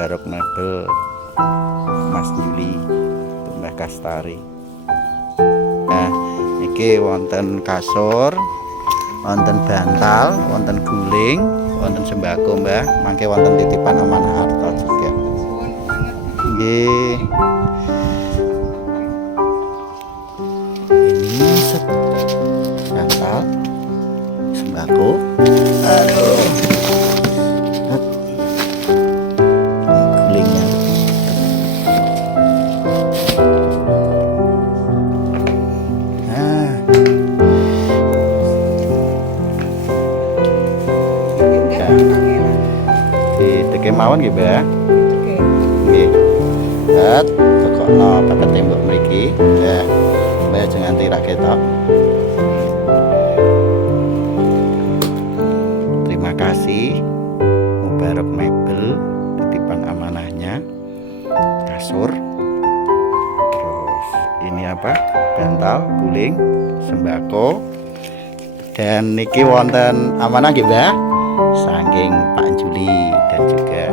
Mubarok Mebel Mas Juli Mbah Kastari. Nah iki wonten kasur, wonten bantal, wonten guling, wonten sembako Mbah, mangke wonten titipan amanah harta juga. Nggih. Ini bantal, sembako. Aduh. Gulingnya. Nah. Dike mawon nggih, Mbak. Nggih. Tekokno pakai tembok mriki. Ya. Mbak jangan tirak ketok. Terima kasih Mubarok Mebel titipan amanahnya. Kasur. Terus ini apa? Bantal, guling, sembako. Dan niki wonten amanah nggih, Mbak. Saking Pak Juli dan juga